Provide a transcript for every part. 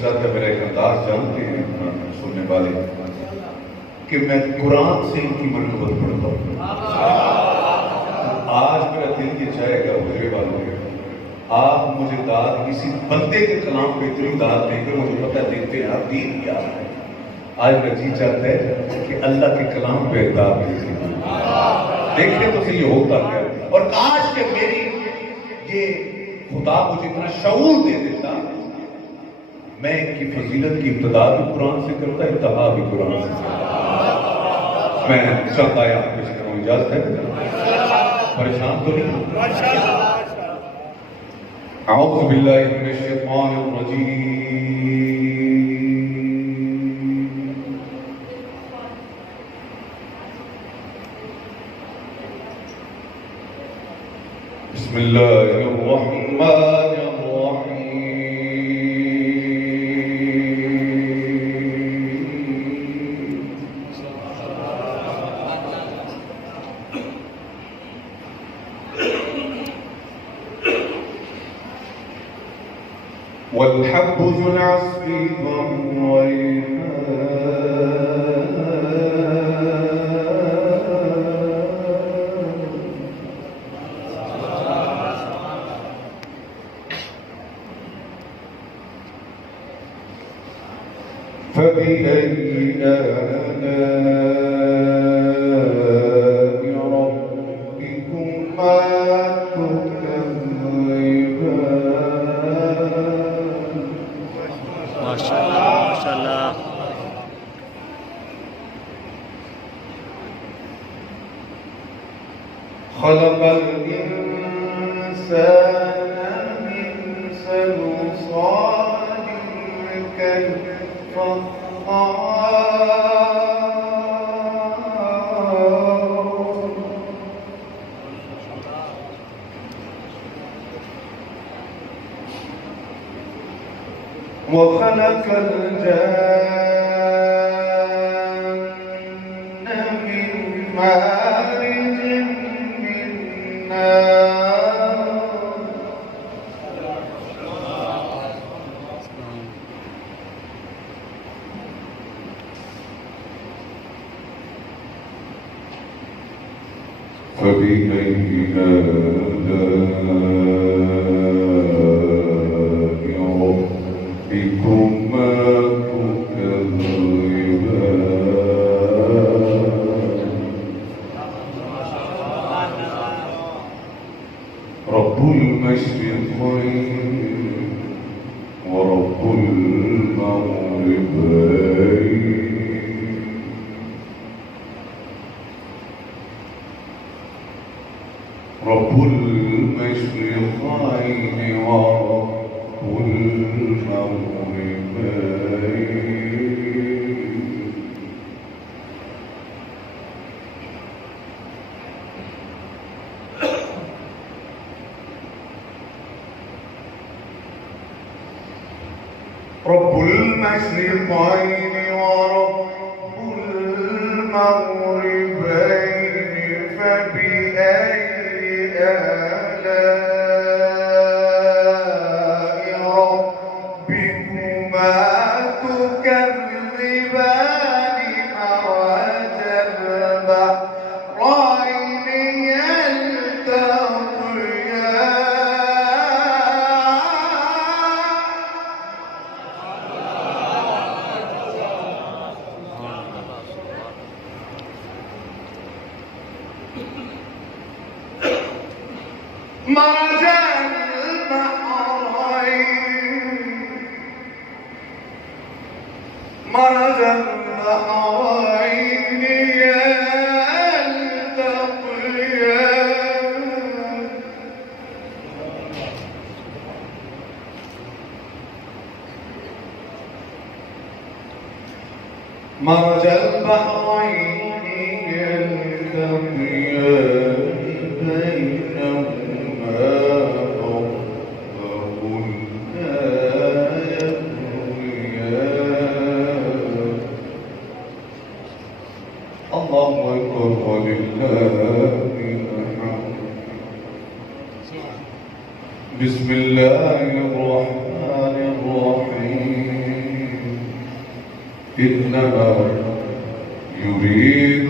ساتھ کا میرا ایک انداز جانتے ہیں سننے والے کہ میں قرآن سے ان کی منقبت پڑھتا ہوں. آج میرا دل یہ چاہے گا مجھے والوں آپ مجھے داد کسی بندے کے کلام پہ اتنی داد دیں گے مجھے پتہ دیتے ہیں آپ دین کیا ہے. آج میرا جی چاہتا ہے کہ اللہ کے کلام پہ داد دیتے دیکھیں تو صحیح ہوتا کیا. اور کاش کہ میری یہ خدا مجھے اتنا شعور دے دیتا میں ان کی فضیلت کی ابتدا بھی قرآن سے کرتا انتہا بھی قرآن سے کرتا. میں چلتا ہے آپ پیش کروں اجازت ہے پریشان تو نہیں. اعوذ باللہ من الشیطان الرجیم. بسم اللہ الرحمن الرحیم. والحب ذو العصف والريحان فبأي آلاء ربكما خلق الإنسان من صلصال كالفخار وخلق الجان من مارج من نار فبأي آلاء ربكما رب المشرقين ورب المغربين رب المشرقين ورب المغربين رب المشرقين ورب المغربين فبأي آلاء ربكما تكذبان مرج البحرين يلتقيان مرج البحرين يلتقيان مرج البحرين يلتقيان بينهما برزخ لا يبغيان. الله أكبر ولله الحمد. بسم الله الرحمن الرحيم. إنما يريد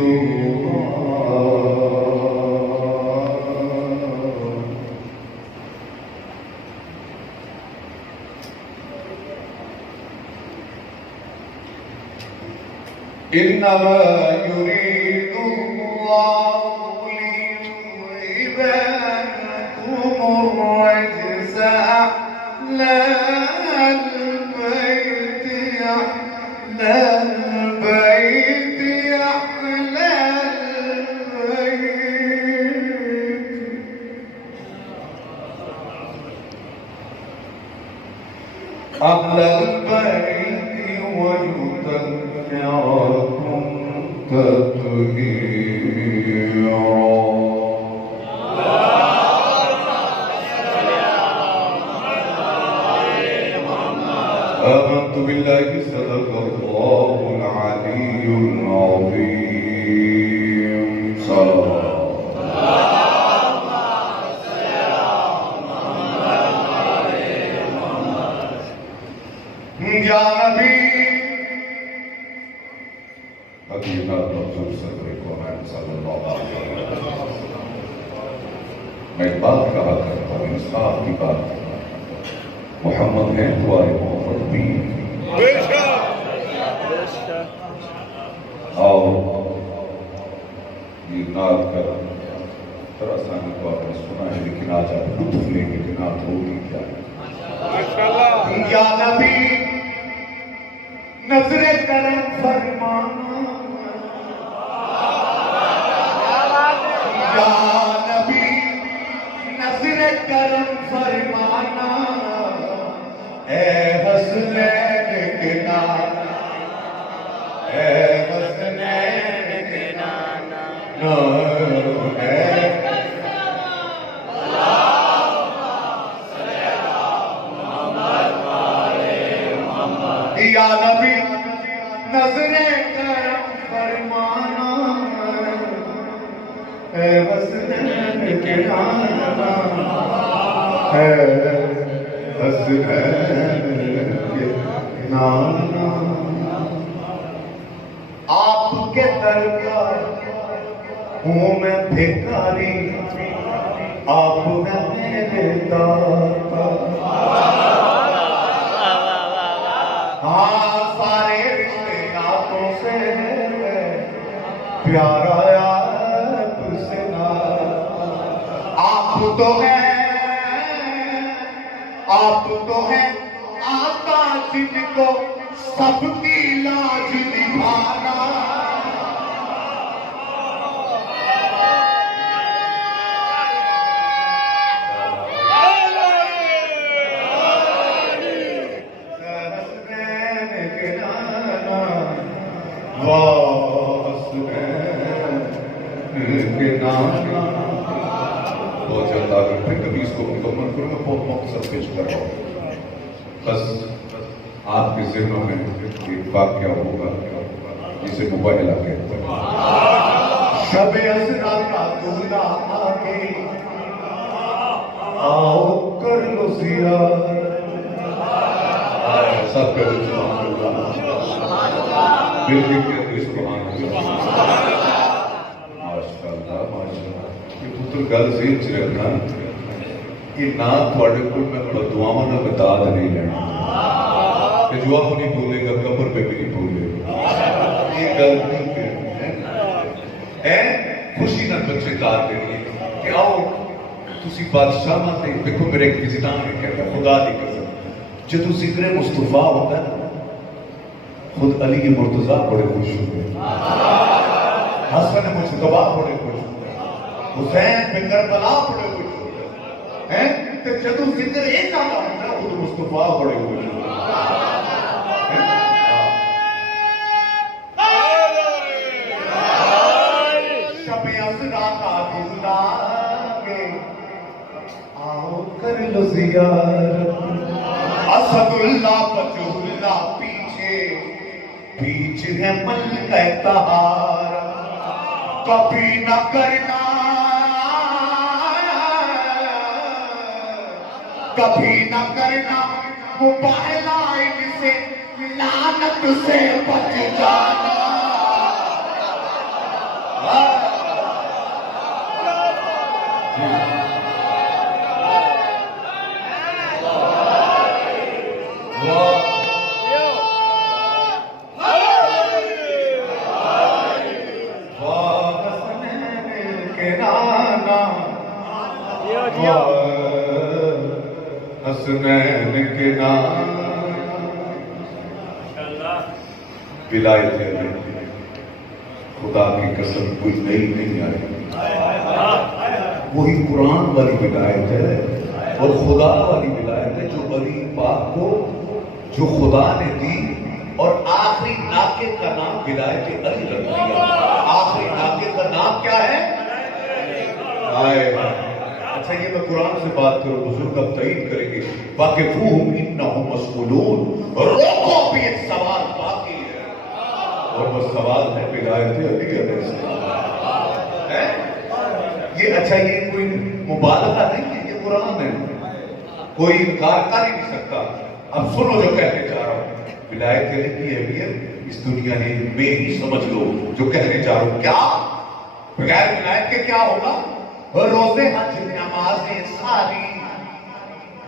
إنما يريد الله ليذهب عنكم الرجس أهل البيت أهل البيت أهل البيت أهل البيت ويطهركم تطهيرا. آمنت بالله صدق الله العلي العظيم. صلى یا نبی حقیقت حضور صدر کونین صلی اللہ علیہ وسلم. میں ایک بات کہا کرتا ہوں، انصاف کی بات. محمد ہے تمہارے محمد بھی. آؤ یہ نعت کر ترسانی کو آپ نے سنا ہے، لیکن آج آپ لطف لیں گے کہ نعت ہوگی کیا ہے. یا نبی نظر کرم فرمانا، یا نبی نظر کرم فرمانا، اے حسنین کے نانا، اے حسنین کے نانا، یا نبی نظر کرم فرمانا، اے حسنین کے نانا، اے حسنین کے نانا. آپ کے درگاہ ہوں میں بھکاری، آپ ہیں میرے داتا. ہاں سارے رشتے ناتوں سے پیارا آپ سے ناتا. آپ تو ہیں، آپ تو ہیں آقا جن کو سب کی لاج نبھانا. بہت جلد آگر پھر کبھی اس کو مکمل کروں گا. بہت مختصر پیش کر رہا ہوں. بس آپ کے ذہنوں میں ایک واقعہ ہوگا جسے مباہلہ کہتے ہیں. شب اسرا کا دلہا آگے آؤ کر لو زیارت. سب کہتے ہیں سبحان اللہ، بالکل کہتے ہیں سبحان اللہ. ماشاءاللہ ماشاءاللہ. یہ پتر گل ذہن چ رکھنا کہ نہ تھوڑے کو میں بدعاواں نہ داد نہیں لینا کہ جو آپ نہیں بولے گا قبر پہ بھی نہیں بولے گا. یہ گل نہیں ہے. خوشی نہ بچے دار دینی کہ آؤ تسی بادشاہ ماتے دیکھو. میرے ایک وزٹان نے کہتا خدا دی قسم جدو ذکر مصطفیٰ ہوتا ہے خود علی مرتضیٰ بڑے خوش ہوتے ہیں، حسن مجتبیٰ بڑے خوش ہوتے ہیں، حسین بن کربلا بڑے خوش ہوتے ہیں. تو جدو ذکر ایک آتا ہے خود مصطفیٰ بڑے خوش ہوتے ہیں. شب اسرا کا دلہا آگے آؤ کر لو زیارت. اسد اللہ وجہ اللہ پیچھے پیچھے ہے ملکہ طہار. کبھی نہ کرنا کبھی نہ کرنا مباہلہ ان سے لعنت سے بچ جانا. حسنین کے نام ولایت ہے. خدا کی قسم کوئی نئی نہیں آئی. وہی قرآن والی ولایت ہے اور خدا والی ولایت ہے جو علی پاک کو جو خدا نے دی. اور آخری ناقے کا نام ولایت علی رکھ دیا. آخری ناقے کا نام کیا ہے؟ اچھا یہ میں قرآن سے بات کروں, بزرگ اب تعین کریں گے. واقفوہم انہم مسئولون. روکو بھی ایک سوال باقی ہے اور وہ سوال ہے ولایت علی علیہ السلام. یہ اچھا یہ کوئی مبالغہ نہیں ہے, یہ قرآن ہے, کوئی انکار کر ہی نہیں سکتا. اب سنو جو کہنے چاہ رہا ہوں. ولایت علی کی اہمیت اس دنیا میں ہی سمجھ لو جو کہنے چاہ رہا ہوں. کیا بغیر ولایت کے کیا ہوگا؟ روزے حج نمازیں ساری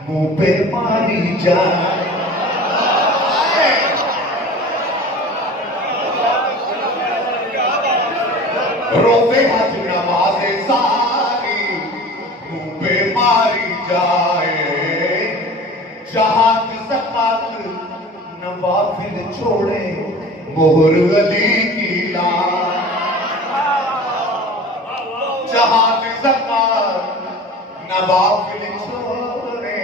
منہ پہ ماری جائے. روزے حج نمازیں ساری منہ پہ ماری جائے. جہاد زکات نوافل چھوڑے مہر علی کی لائے. جہاد زکات نوافل چھوڑے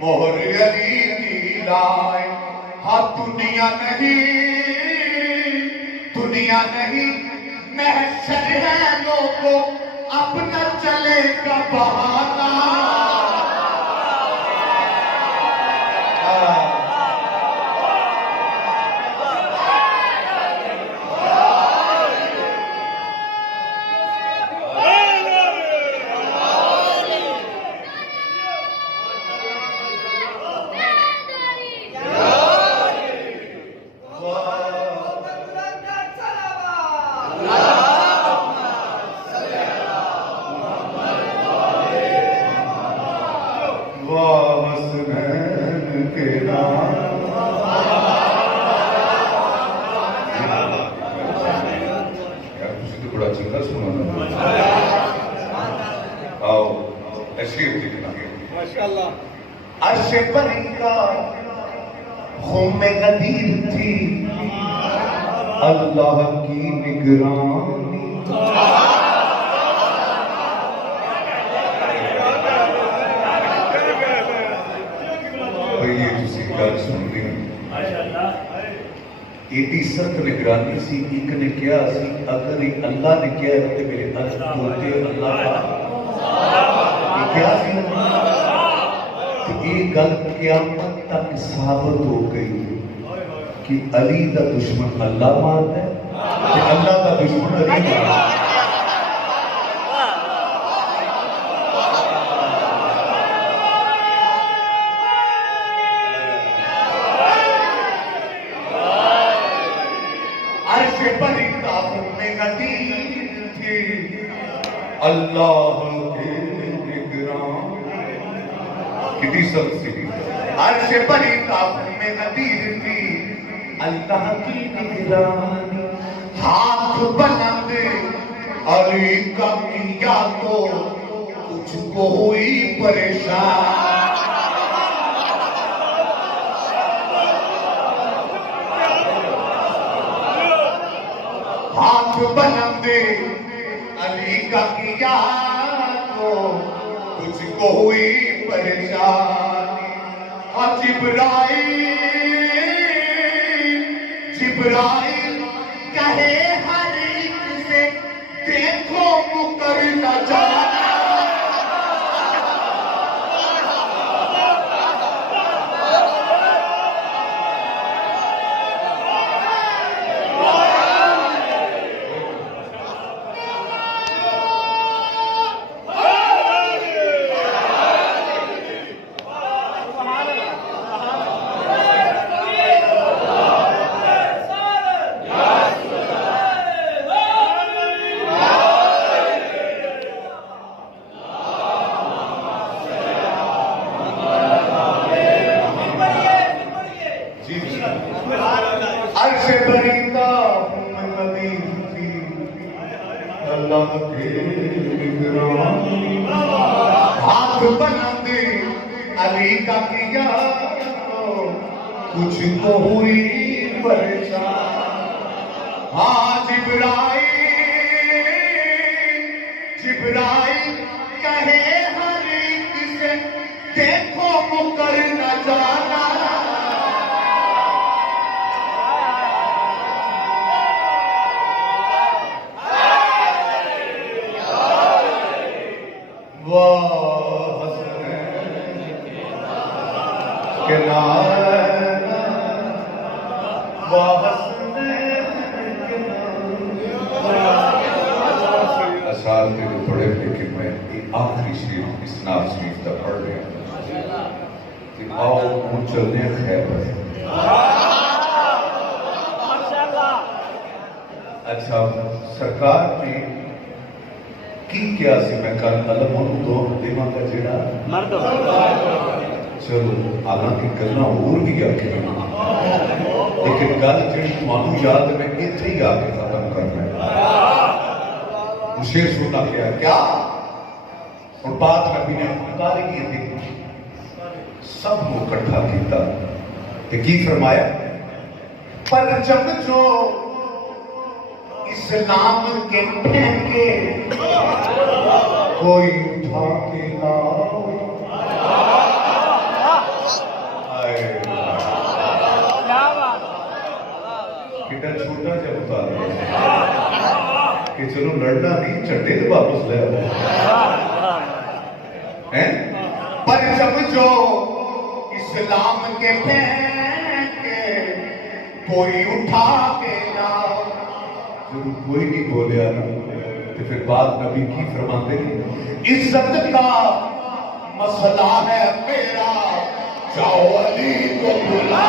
مہر علی کی لائے. ہاں دنیا نہیں محشر ہے لوگوں اب نہ چلے گا بہانا. عرش پری کا خم غدیر تھی اللہ کی نگرانی. یہ تسی گل سن لی ایڈی سخت نگرانی سی. ایک نے کیا سی اگر اللہ نے کیا ہے تو میرے اللہ کا کیا سی. یہ گل قیامت تک ثابت ہو گئی کہ علی کا دشمن اللہ مارتا ہے کہ اللہ کا دشمن علی مارتا ہے. عرش پری کا خم غدیر تھی اللہ کے نگران. کتنی سخت سی. عرش پری کا خم غدیر تھی اللہ کی نگرانی. ہاتھ بلند علی کا کیا تو تجھ کو ہوئی پریشان. ہاتھ بلند علی کا کیا تو تجھ کو ہوئی پریشانی. اور جبرائیل کہے ہر ایک سے دیکھو مکر نہ جانا. کے نگرانی ہاتھ بلند علی کا کیا کچھ تو ہوئی پریشان ہاں جبرائیل کہے ہر ایک سے دیکھو مکر نہ جانا واہ حسنین کے نام واہ حسنین کے نام اسال کے جو پڑھے لیکن میں ایک آخری شریف اسناف شریف تک پڑھ رہا کہ آؤ ہم چلنے خیبر اچھا سرکار نے کی کیا سی میں کل علم ہوں تو دیمہ کا جڑا مرد چلو حالانکہ گلنا اور بھی کیا کہ لیکن گل جڑی تمہوں یاد میں اتنی ہی آگے ختم کرنا ہے شیر سننا کیا اور بات نبی نے پکاری کی تھی سب کو اکٹھا کیتا کہ کی فرمایا پر جب جو اسلام کے پھینکے کوئی اٹھا کے لاؤ کتنا چھوٹا جب اتار کہ چلو لڑنا نہیں چٹے تو واپس لے پر جب جو اسلام کے پھینکے کوئی اٹھا کے لاؤ جب کوئی نہیں بولیا نا تو پھر بات نبی کی فرماتے ہیں عزت کا مسئلہ ہے میرا جاؤ علی کو بلا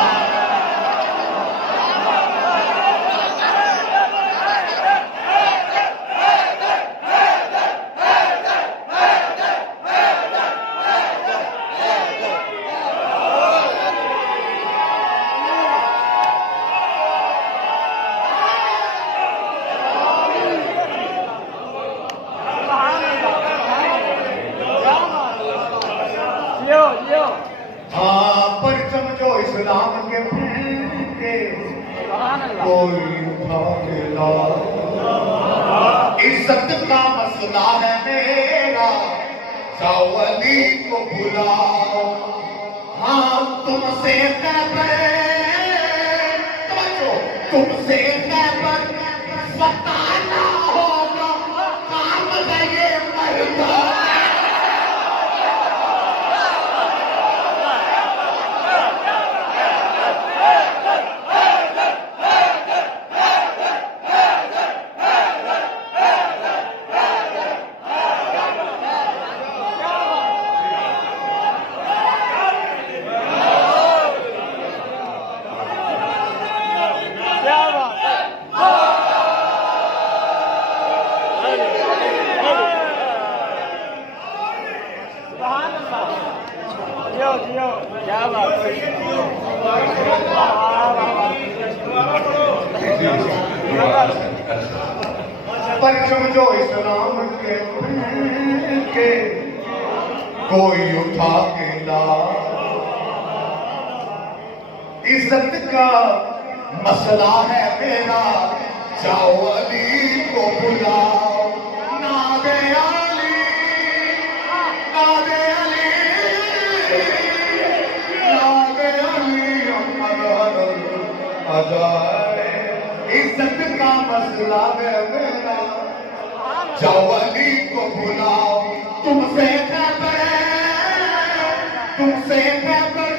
پرچم جو اسلام کے پھینکے کوئی اٹھا کے لاؤ عزت کا مسئلہ ہے میرا جاؤ علی کو بلاؤ ہاں تم سے خیبر تم سے خیبر فتانا ہوگا کام گئے مردہ پرچم جو اسلام کے کوئی اٹھا کے لا عزت کا مسئلہ ہے میرا جاؤ علی کو بلاؤ ناد علی ناد علی ناد علی عزت کا مسئلہ ہے میرا جاؤ علی کو بلاؤ تم سے خیبر تم سے خیبر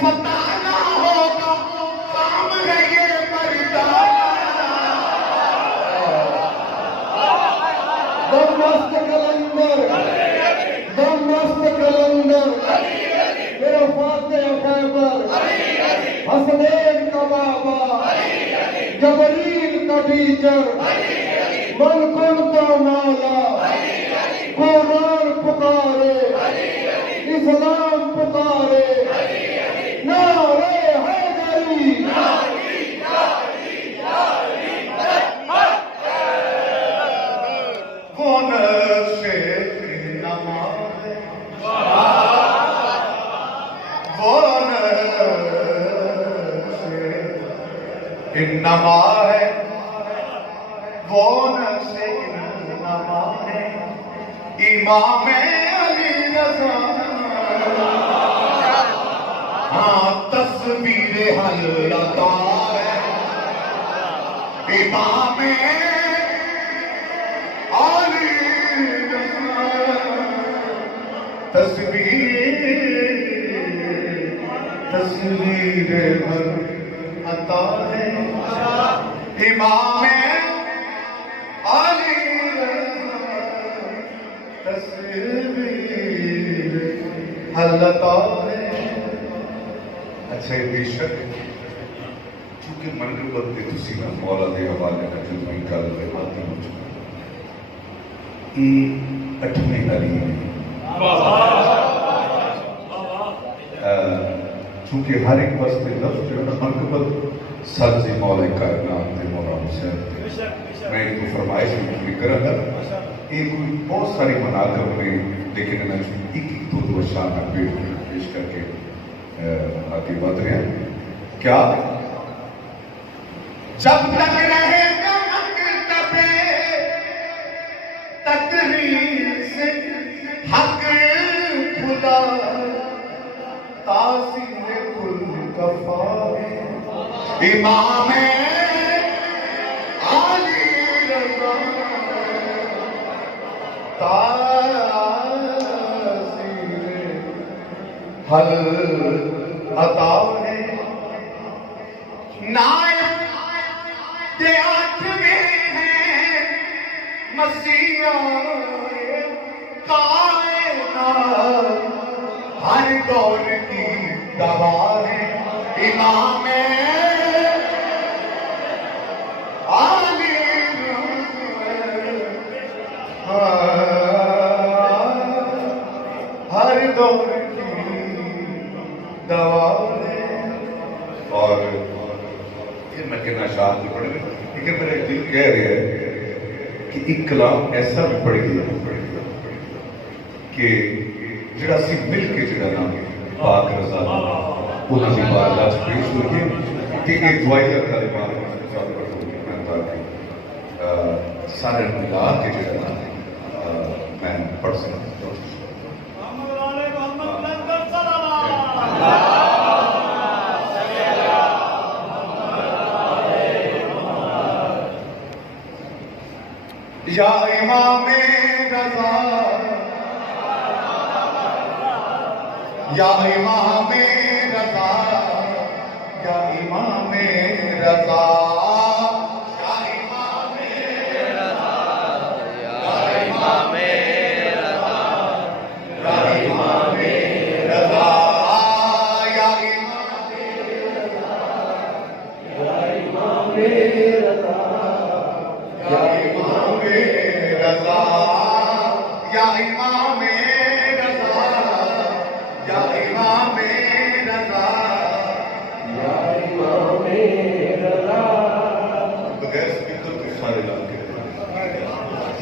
فتح نہ ہوگا کام ہے یہ مردانہ دم مست کلندر میرا فاتح خیبر حسنین کا بابا جبریل کا ٹیچر من کنتا مولا قرآن پکارے اسلام پکارے نعرے حیدری وہ انما ہے وہ نقش انما ہے امام علی رضا ہاں تصویر حلتا ہے امام علی رضا تصویر حلتا ہے امام علی تصویر حلتا ہے اچھا بے شک چونکہ منقبت کے تسی میں مولا دے حوالے کا جو میں کل روایتی ہو چکا یہ 8ویں علی ہے چونکہ ہر ایک واسطے لفظ جو ہے نا منقبت سبز مولا کائنات دے مولا حسین میں ایک فرمائش میں فکر ہے یہ کوئی بہت ساری مناظر میں لیکن میں ایک دو شان پیش کر کے آگے بڑھ رہے ہیں کیا جب تک رہے گا مکتب تدریس حق خدا تاثیر کل کفا امام علی رضا تاثیر حل عطا ہے نائب دیات میں ہے مسیح کائنات ہر دور کی دوا ہے امام علی ہر دور کی دوا ہے اور یہ میں کہنا شاہد بھی پڑھے لیکن میرا دل کہہ رہا ہے کہ ایک کلام ایسا بھی پڑھ گیا کہ جڑا سی مل کے جڑا نام پاک رضا انہوں نے بارگاہ پیش ہو گئے کہ ایک دعائی کا کلمات سارے ملا کے جڑا نام میں پڑھ سکتا ہوں یا امام رضا یا امام رضا یا امام رضا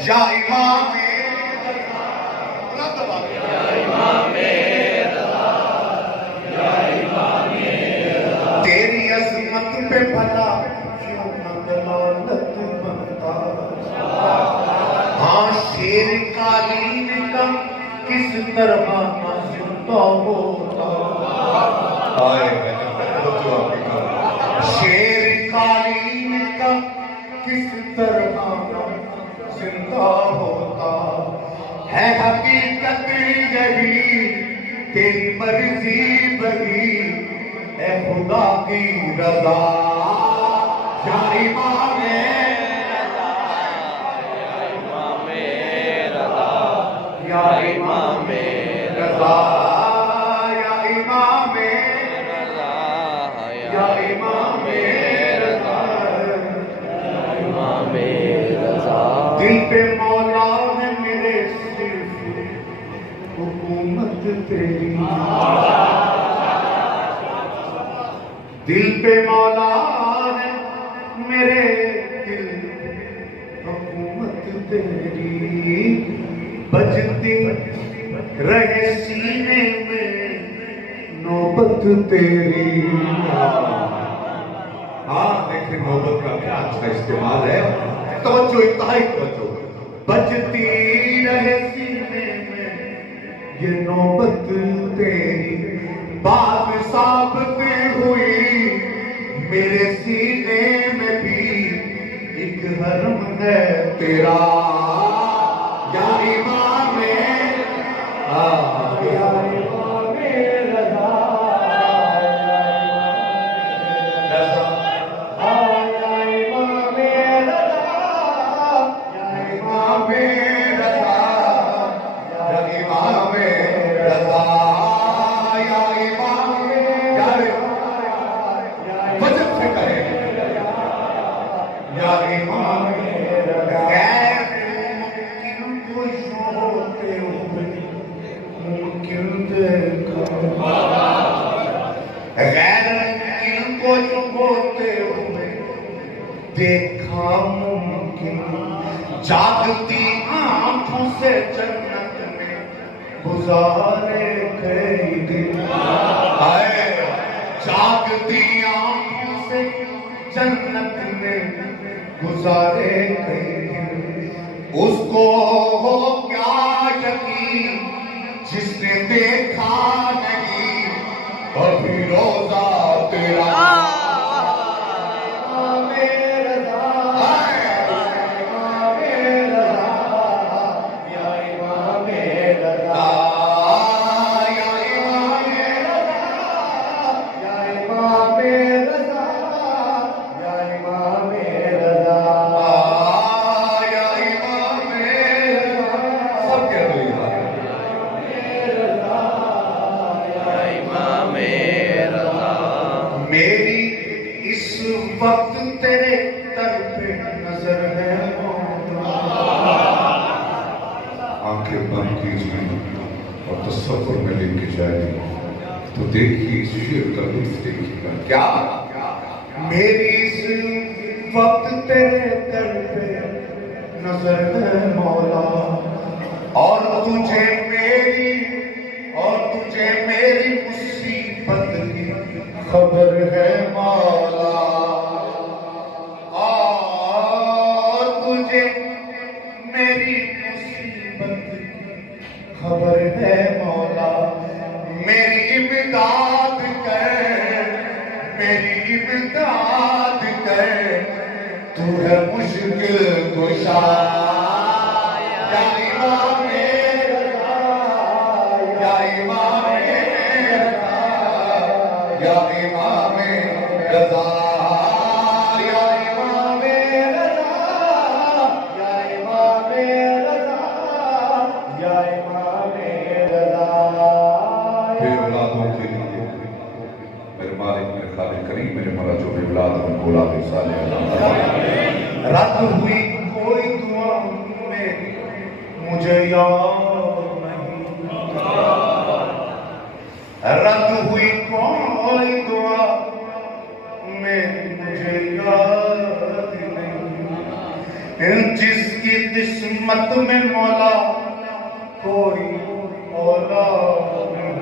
یا امام تیری عظمت پہ بھلا کیوں ملالت بنتا ہاں شیر قالین کا کس طرح زندہ ہوتا شیر قالین کا کس طرح زندہ ہوتا ہے حقیقت یہی تیری مرضی بری اے خدا کی رضا یا امام رضا یا امام رضا یا امام رضا یا امام رضا امام رضا دل پہ مولا ہے میرے صرف حکومت تیری دل پہ مولا ہے میرے دل حکومت تیری بجتی رہے سینے میں نوبت تیری ہاں پھر نوبت کا کیا اچھا استعمال ہے. توجہ انتہائی توجہ. بجتی رہے سینے میں یہ نوبت تیری، بات ثابت ہوئی میرے سینے میں بھی ایک حرم ہے تیرا. یا امام دیکھا ممکن جاگتی آنکھوں سے جنت میں گزارے کئی دن. جاگتی آنکھوں سے جنت میں گزارے کئی دن. اس کو ہو کیا یقین جس نے دیکھا نہیں ابھی روزہ تیرا. میری اس وقت تیرے در پہ نظر ہے. آنکھیں بند کیجیے اور تصور میں لے کے جائے تو دیکھیے اس شعر کا لطف دیکھیے گا. کیا میری اس وقت تیرے در پہ نظر ہے مولا، اور تجھے میری مصیبت کی خبر ہے مولا. اور تجھے میری مصیبت کی خبر ہے مولا. میری امداد کر تو ہے مشکل کشا. یا امام رضا، یا امام رضا، یا امام رضا، یا امام رضا، یا امام رضا، یا امام رضا. بے اولادوں کے لیے میرے مالک میرے خالق کریم میرے مولا جو بے اولاد ان کو اولاد صالحہ رد ہوئی کوئی دعا میری مجھے یاد نہیں. رد ہوئی کوئی دعا میری مجھے یاد نہیں. جس کی قسمت میں مولا کوئی اولاد نہیں،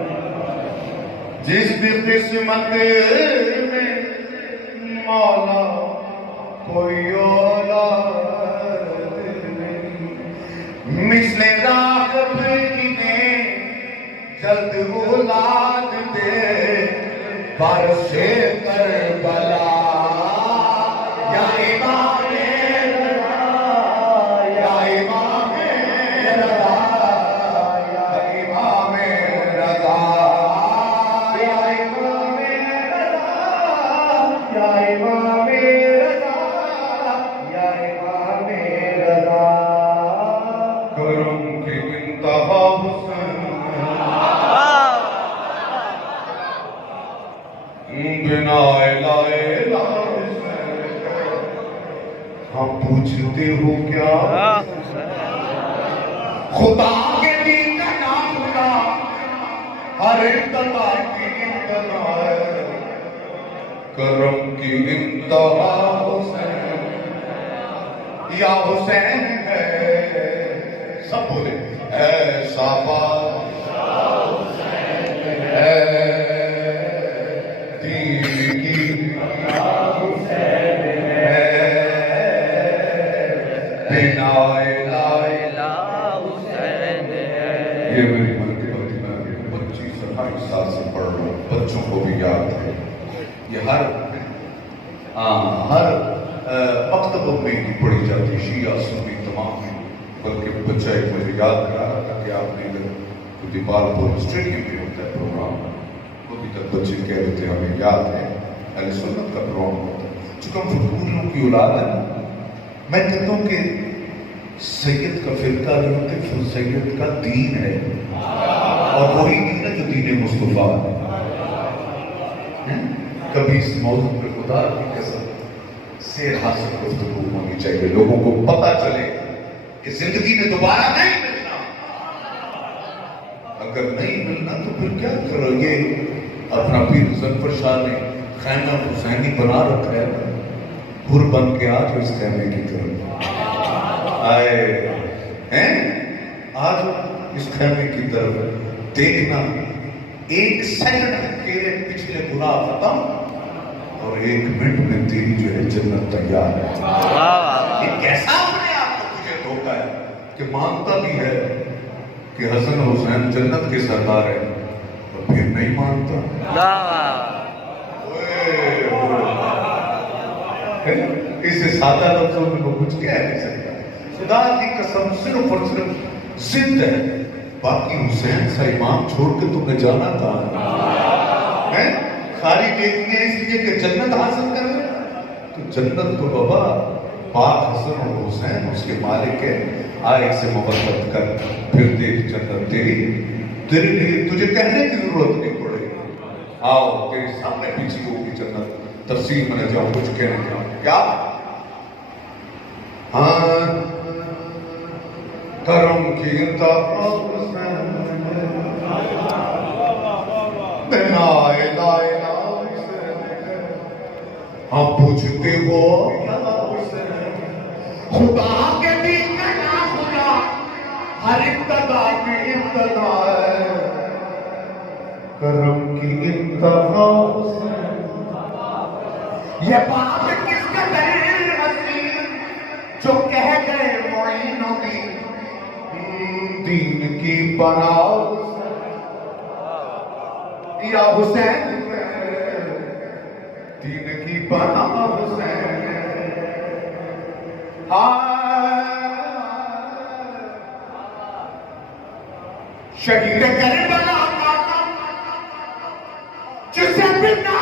جس کی قسمت میں مولا کوئی اولاد نہیں. مثل راغب انہیں جلد اولاد دے برسے کربلا. یا امام رضا، یا امام رضا، یا امام رضا، یا امام رضا، یا امام رضا، یا امام رضا. کرم کی انتہا حسن بنا الہ ہم پوچھتے ہو کیا خدا کے دین کا نام خدا ہر انتہا کی انتہا ہے. کرم کی انتہا حسین یا حسین ہے. سب بولے ایسا بات ہے دین کی سے پڑھ لو، بچوں کو بھی یاد ہے. یہ ہر مکتبوں میں ہی پڑھی جاتی، شیعہ سنی تمام میں. بلکہ بچہ ایک مجھے یاد کرا رہا تھا کہ آپ نے جو دیپال پور اسٹیڈیم میں ہوتا ہے پروگرام، وہ بھی تک بچے کہہ رہے تھے ہمیں یاد ہے اہل سنت کا پروگرام ہوتا ہے. چونکہ ہم فقوریوں کی اولاد ہے. میں کہتا ہوں کہ سید کا فرقہ جو ہوتے ہیں سید کا دین ہے، اور وہی دین ہے جو دین مصطفیٰ ہے. کبھی اس موضوع پر خدا کی قسم سے حاصل گفتگو ہونی چاہیے، لوگوں کو پتہ چلے کہ زندگی میں دوبارہ نہیں ملنا. اگر نہیں ملنا تو پھر کیا کرو. یہ اپنا پیر مظفر شاہ نے خیمہ حسینی بنا رکھا ہے، ہر بن کے آج اس خیمے کی طرف آئے ہیں. آج اس خیمے کی طرف دیکھنا، ایک سیکنڈ کے پچھلے گناہ ختم، اور 1 منٹ میں تیری جو ہے جنت تیار ہے. یہ کیسا اپنے آپ کو تجھے دھوکا ہے کہ مانتا بھی ہے کہ حسن حسین جنت کے سردار ہے، اور پھر نہیں مانتا. اس سے سادہ لفظوں میں وہ کچھ کہہ نہیں سکتا. خدا کی قسم صرف اور صرف ضد ہے. باقی حسین سا امام چھوڑ کے تم نے جانا کہاں ہے؟ ساری بیٹیاں اس لیے کہ جنت حاصل کر لیں. تو جنت تو بابا پاک حسن اور حسین اس کے مالک ہے. آئے سے محبت کر، پھر دیکھ جنت تیرے لیے تجھے کہنے کی ضرورت نہیں پڑے گی. آؤ تیرے سامنے پیچھے ہوگی جنت. تفسیر میں نہ جاؤں، کچھ کہنے جاؤں کیا. ہاں کرم کی انتہا ہم پوچھتے ہو خدا کے دین میں نہ خدا، ہر ابتدا میں ابتدا ہے. کرم کی انتہا یہ بات کس کا دین حسین جو کہہ گئے معینوں کی دین کی پناہ یا حسین دین کی پناہ حسین. شہید کربلا کا جسے بنا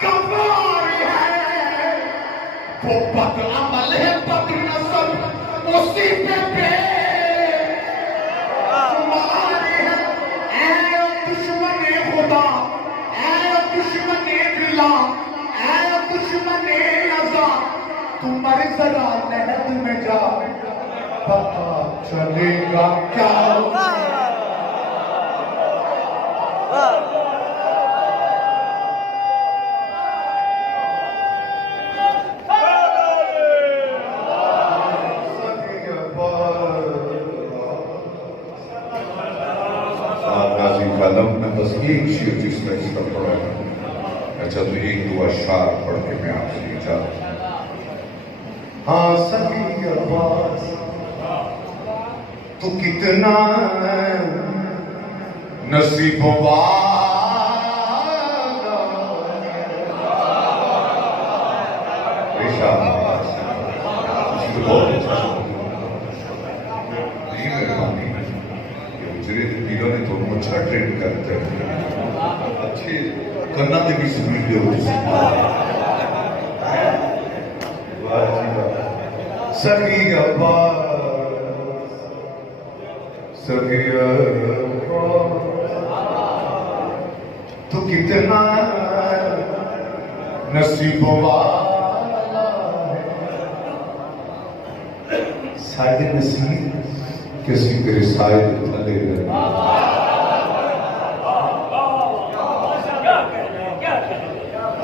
کفار ہے، وہ بد عمل ہے، بد نسل اسی پہ تمہارے ہیں. اے دشمن خدا، اے دشمن بلا، اے دشمن نظا، تم مر ذرا نہد میں جا، پتا چلے گا کیا. بس ایک شیر جس کا اس کا پڑھا ہے. اچھا تو ایک دو اشعار پڑھ کے میں آپ سے اجازت. ہاں سبھی آواز تو کتنا نصیبوں والا بہت اچھا پیروں نے تو اچھا ٹرینڈ کرتے ہیں، اچھے کرنا دے بھی سمجھ لے ہو سبھی آواز سبھی آواز تو کتنا نصیبوں والا ہے. سائے نصیب کسی تیرے سائے تھلے رہے.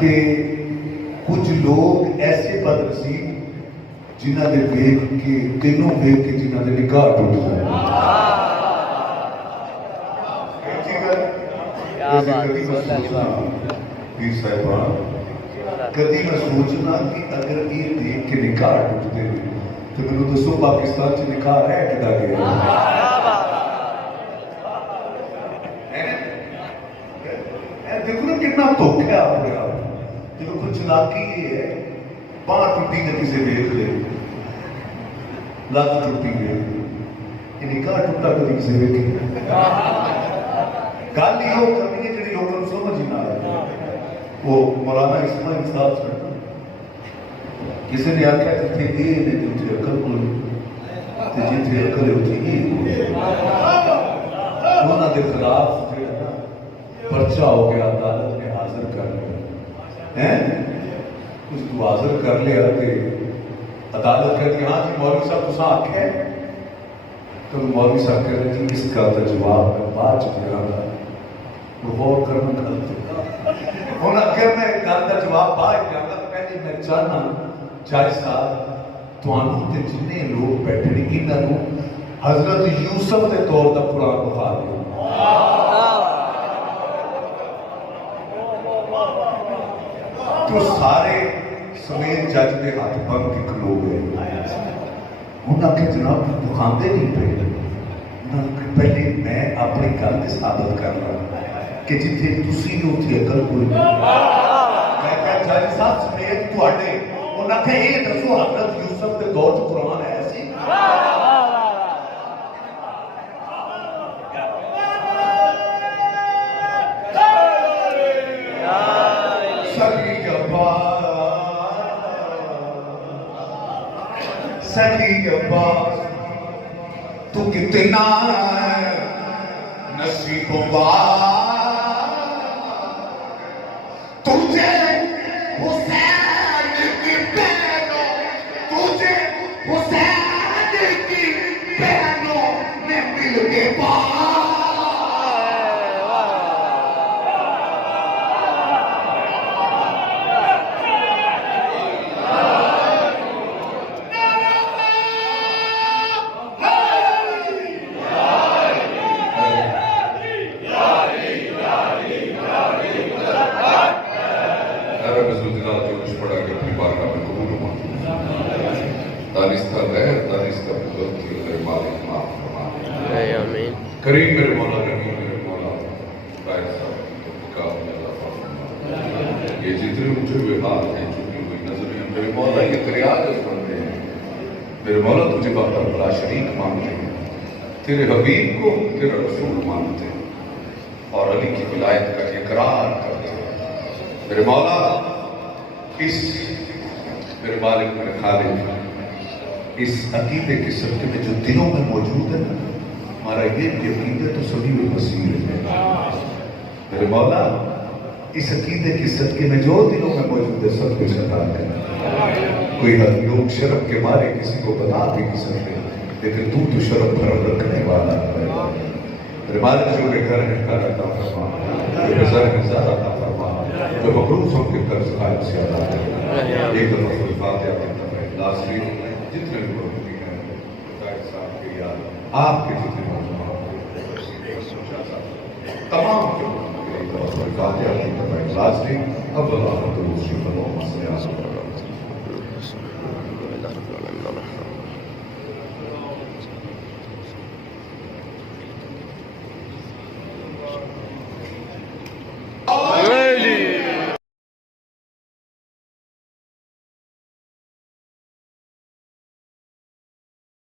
کہ کچھ لوگ ایسے بدنصیب جنہ دے دیکھ کے تینوں دیکھ کے جنہ دے نکاح ٹوٹ جائے. پیر صاحبان کدی میں سوچنا کہ اگر یہ دیکھ کے نکاح ٹوٹتے تو میں نے دسو پاکستان سے نکاح ہے کدا گیا. دیکھو نا کتنا دکھ ہے اپنے آپ جب کچھ چلاکی یہ ہے باہر ٹوٹی نہ کسی دیکھ لے لات ٹوٹی گئی یہ نکاح ٹوٹا کبھی کسی دیکھے گل یہ ہو کرنی ہے جی لوگوں کو سمجھ نہ آئے وہ مولانا اسماعیل صاحب سے کسی نے آخیا جتنے یہ نے جتنے عقل کو جتنے عقل اتنے یہ انہوں کے خلاف پرچہ ہو گیا عدالت نے حاضر کر لیا اس کو حاضر کر لیا کہ عدالت کہتی ہاں جی مولوی صاحب تصا آخیا تو مولوی صاحب کہہ رہے جی اس کا تو جواب میں بعد چ دیا گا وہ غور کرنا غلط انہوں نے میں گل کا جواب بعد دیا گا پہلے میں چاہنا جج صاحب تمہوں تے جنے لوگ بیٹھے نے انہوں حضرت یوسف کے طور کا قرآن بخا دیا تو سارے سمیت جج کے ہاتھ بن کے کھلو گئے انہوں نے جناب دکھاندے نہیں پہ پہلے میں اپنی گل سے ثابت کر رہا کہ جتنے تسی نے اتنے عقل کوئی نہیں میں کہا جج صاحب سمیت تواڈے انہوں نے کہا یہ دسو حضرت یوسف کے دور سے قرآن ہے سی سخی کے پاس تو کتنا نصیبوں تجھے حسین کی بہنوں تجھے حسین کی بہنوں نے مل کے کریم میرے مولا رحیم میرے مولا قائد صاحب یہ جتنے اٹھے ہوئے ہاتھ ہیں چکی ہوئی نظریں میرے مولا یہ تریاج بنتے ہیں میرے مولا تجھے باہر بڑا شریک مانتے ہیں تیرے حبیب کو تیرا رسول مانتے ہیں اور علی کی ولایت کا اقرار کرتے ہیں میرے مولا اس میرے مالک میرے خالق اس عقیدے کے صدقے میں جو دلوں میں موجود ہے ہمارا یہ عقیدہ تو سبھی میں بصیر ہے میرے مولا اس عقیدے کے صدقے میں جو دلوں میں موجود ہے سب کچھ عطا ہے کوئی لوگ شرف کے مارے کسی کو بتا بھی نہیں سکتے لیکن تو شرف بھرم رکھنے والا ہے میرے مالک جو بے گھر ہے گھر عطا فرما جو بزر ہے زر عطا فرما جو مقروض ہوں کے قرض قائم سے عطا ہے ایک دفعہ فاتحہ کی طرف لاسری جتنے لوگ ہوتی ہیں قائد صاحب کے یاد آپ کے جتنے تمام فاتحہ کی طرف لاسری اب اللہ کو دوسری بنو